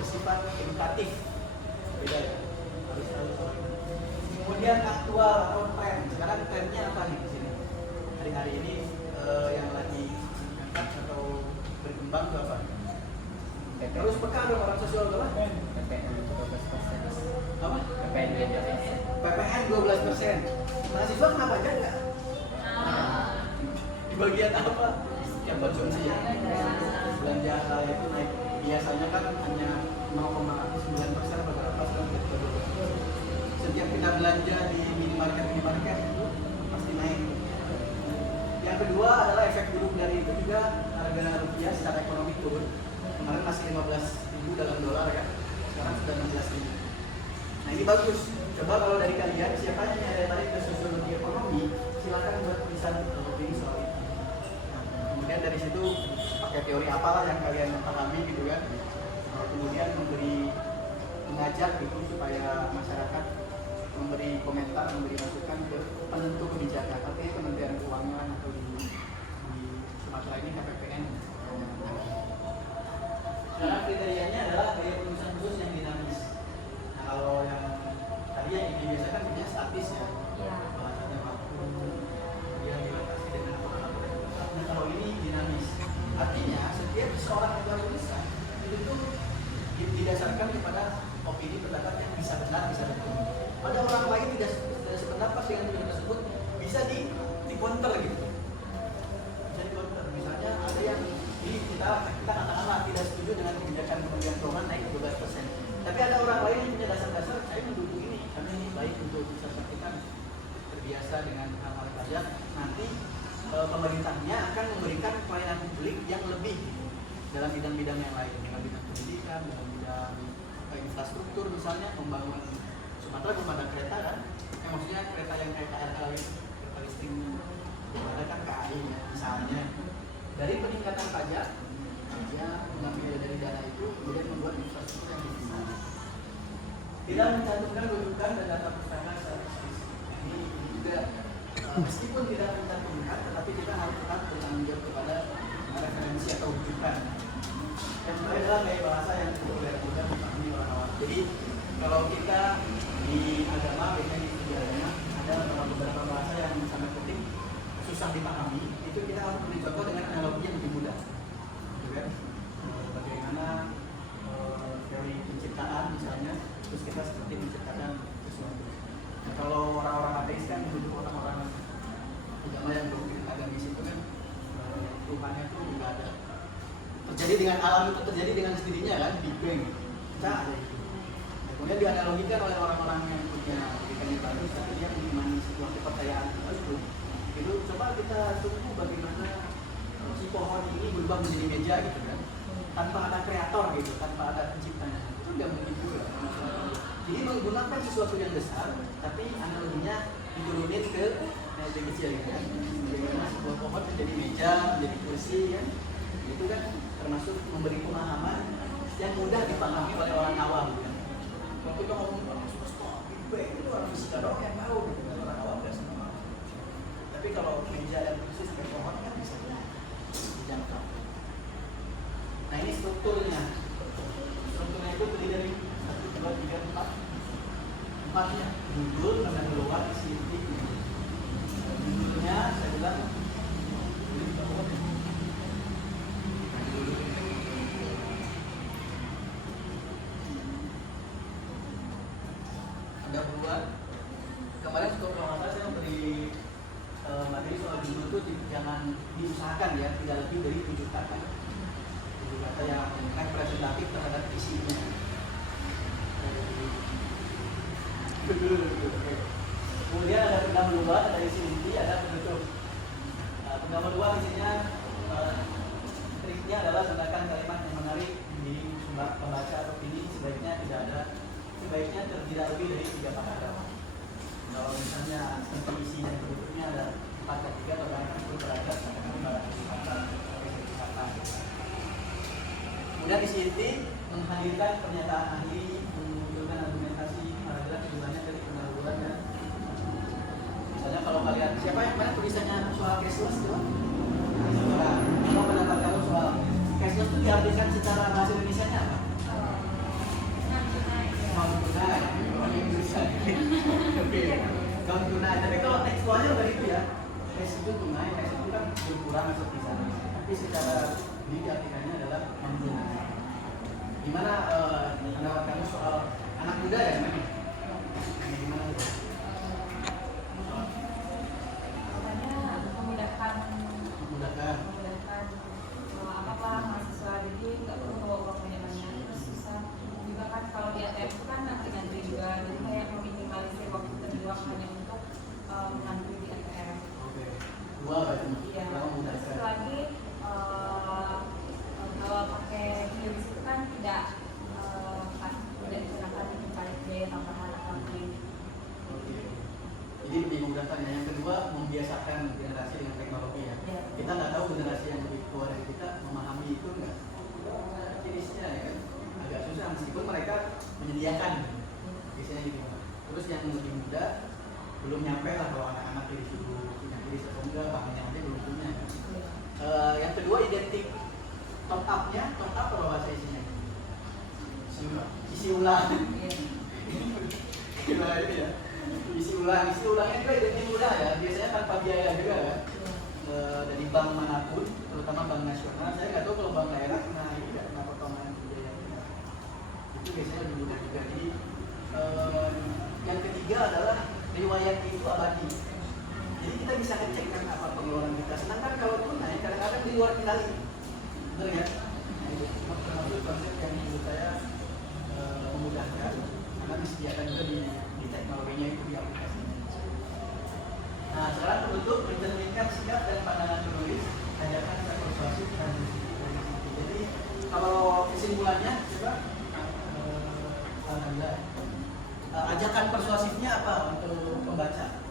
bersifat edukatif. Beda ya. Kemudian aktual atau tren. Sekarang trennya apa nih di sini? Hari-hari ini yang lagi angkat atau berkembang itu apa? Terus peka dong orang sosial itu lah. PPN 12%. Apa? PPN 12%. PPN 12%. Mahasiswa kenapa aja enggak? Di bagian apa? Yang konsumsi ya. Belanja itu naik. Biasanya kan hanya 0,9% atau berapa sekarang. Setiap kita belanja di minimarket itu pasti naik. Yang kedua adalah efek buruk dari itu juga harga rupiah secara ekonomi turun. Kemarin masih 15.000 dalam dolar ya, sekarang sudah 16.000. Nah ini bagus. Coba kalau dari kalian siapa yang ada tarik ke sosiologi ekonomi, silakan buat tulisan ini soal itu. Kemudian dari situ pakai teori apalah yang kalian pahami gitu kan. Kemudian mengajak gitu supaya masyarakat memberi komentar, memberi masukan ke penentu kebijakan, artinya Kementerian Keuangan atau di Sumatera ini KPPN. Sekarang kriterianya adalah gaya penulisan khusus yang dinamis. Nah kalau yang tadi yang ini biasa kan punya statis ya, bahasanya mampu, dia dibatasi dengan apa-apa. Nah kalau ini dinamis, artinya setiap seorang yang tulisan itu tuh didasarkan kepada opini pendapat yang bisa benar, bisa betul. Pada orang lain tidak sependapat dengan tulisan tersebut bisa di counter gitu. Bisa di counter. Misalnya ada yang kita katakanlah tidak setuju dengan kebijakan Kementerian Keuangan naik 12%. Tapi ada orang lain yang punya dasar-dasar saya mendukung ini karena ini baik untuk masyarakat kita terbiasa dengan hal-hal pajak. Nanti pemerintahnya akan memberikan pelayanan publik yang lebih dalam bidang-bidang yang lain, dalam bidang pendidikan, dalam bidang infrastruktur misalnya membangun. Sumatera belum ada kereta kan? Maksudnya kereta yang kayak KRL, kereta listrik, ada kan KAI ya, misalnya. Dari peningkatan pajak, dia mengambil dari dana itu kemudian membuat infrastruktur yang dibangun. Tidak mencantumkan rujukan dan data pustaka secara eksplisit. Ini juga meskipun tidak mencantumkan, tetapi kita harus tetap bertanggung jawab kepada referensi atau rujukan. Yang kedua adalah gaya bahasa yang populer mudah dipahami orang awam. Jadi kalau kita di agama, biasanya di sejarahnya ada beberapa bahasa yang sangat penting, susah dipahami. Itu kita harus beri contoh dengan analogi yang lebih mudah. Gitu. Bagaimana teori penciptaan misalnya, terus kita seperti menciptakan sesuatu. Nah, kalau orang-orang ateis kan dulu orang-orang agama yang berpikir agamis itu kan Tuhannya itu juga ada. Terjadi dengan alam itu terjadi dengan sendirinya kan, Big Bang. Ada itu. Kemudian dianalogikan oleh orang-orang yang punya pendidikan yang bagus, tapi dia mengimani sebuah kepercayaan itu. Itu coba kita tunggu bagaimana si pohon ini berubah menjadi meja gitu kan, tanpa ada kreator gitu, tanpa ada penciptanya. Itu nggak mungkin juga. Jadi menggunakan sesuatu yang besar, tapi analoginya diturunin ke meja kecil gitu kan. Bagaimana sebuah pohon menjadi meja, menjadi kursi kan. Itu kan termasuk memberi pemahaman yang mudah dipahami oleh orang awam kan. Kalau kita ngomong orang semesta, Big Bang itu orang fisika doang yang tahu gitu kan, orang awam nggak semua. Tapi kalau meja dan kursi sampai pohon kan bisa dijangkau. Nah ini strukturnya. Strukturnya itu terdiri dari 1, 2, 3, 4. 4-nya judul, pendahuluan, isi inti. Judulnya saya bilang ada buat kemarin kalau saya memberi materi soal judul itu jangan diusahakan ya, tidak lebih dari 7 kata. 7 kata yang representatif terhadap isinya. Kemudian ada pendahuluan, ada isi inti, ada penutup. Pendahuluan isinya triknya adalah gunakan kalimat yang menarik di pembaca atau ini sebaiknya tidak ada, sebaiknya tidak lebih dari 3 paragraf. Kalau misalnya nanti isi dan bentuknya ada 4 ke 3 atau bahkan 10 paragraf, katakanlah 100 kata sampai 1 kata. Kemudian isi inti menghadirkan pernyataan ahli, menunjukkan argumentasi paragraf jumlahnya dari pendahuluan dan misalnya kalau kalian siapa yang mana tulisannya soal cashless itu? Nah, apa pendapat kamu soal cashless itu diartikan secara bahasa Indonesianya apa? Uang tunai. Tapi kalau tekstualnya begitu ya, cash itu tunai, cash itu kan berkurang masuk di sana. Tapi secara diartikannya adalah uang tunai. Gimana pendapat kamu soal anak muda ya? Gimana itu? Memudahkan. Apa mahasiswa jadi nggak perlu bawa uang banyak-banyak, terus susah juga kan kalau di ATM itu kan ngantri juga, jadi kayak meminimalisir waktu terbuang hanya untuk mengantri di ATM. Oke. Dua berarti. Iya. Memudahkan. Terus lagi kalau pakai QRIS itu kan tidak dikenakan mencari biaya tambahan atau lain. Oke. Jadi dimudahkan ya. Yang kedua membiasakan generasi dengan teknologi ya. Iya. Kita nggak tahu generasi yang lebih tua dari kita memahami itu nggak. Jenisnya ya kan agak susah meskipun mereka menyediakan biasanya gitu. Terus yang lebih muda belum nyampe lah kalau anak-anak disuruh punya kris atau enggak, bahannya aja belum punya. Yang kedua identik top up-nya, top up apa bahasa isinya? Isi ulang. Gila ini ya. Isi ulangnya juga identik mudah ya. Biasanya tanpa biaya juga kan. Dari bank manapun, terutama bank nasional, saya nggak tahu kalau bank daerah kena ini nggak kena potongan biaya. Itu biasanya lebih mudah juga. Jadi yang ketiga adalah riwayat itu abadi. Jadi kita bisa ngecek kan apa pengeluaran kita. Sedangkan kalau tunai kadang-kadang di luar kendali, benar ya? Itu termasuk konsep yang menurut saya memudahkan karena disediakan juga di teknologinya itu di aplikasinya. Nah, sekarang penutup mencerminkan sikap dan pandangan penulis, ajakan dan persuasif dan diskusi. Jadi kalau kesimpulannya coba alhamdulillah. Ajakan persuasifnya apa untuk pembaca?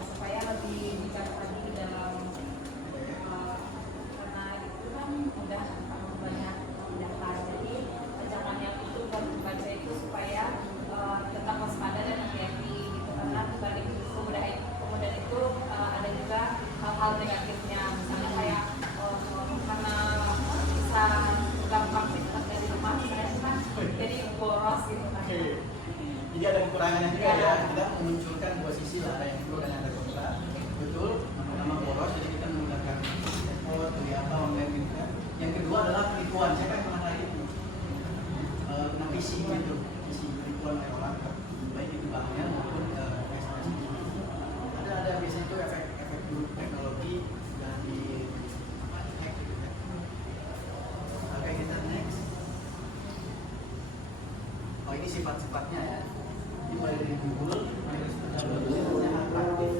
Supaya lebih bijak lagi di dalam karena itu kan udah banyak data, jadi ajakannya itu buat pembaca itu supaya tetap waspada dan hati-hati gitu, karena dibalik kemudahan itu ada juga hal-hal negatifnya, misalnya kayak karena bisa gampang kita dari rumah misalnya kan jadi boros gitu kan. Jadi ada kekurangannya juga ya, kita memunculkan dua sisi lah, yang pro dan yang kontra. Betul, pertama boros, jadi kita menggunakan effort, beli apa, online gitu kan. Yang kedua adalah penipuan, siapa yang pernah kayak itu? Kena phishing gitu, phishing penipuan oleh orang, baik itu bahannya maupun ekspresi. Ada biasanya itu efek buruk teknologi dan di hack gitu kan. Oke, kita next. Oh, ini sifat-sifatnya ya. Ini mulai dari Google, mulai dari atraktif,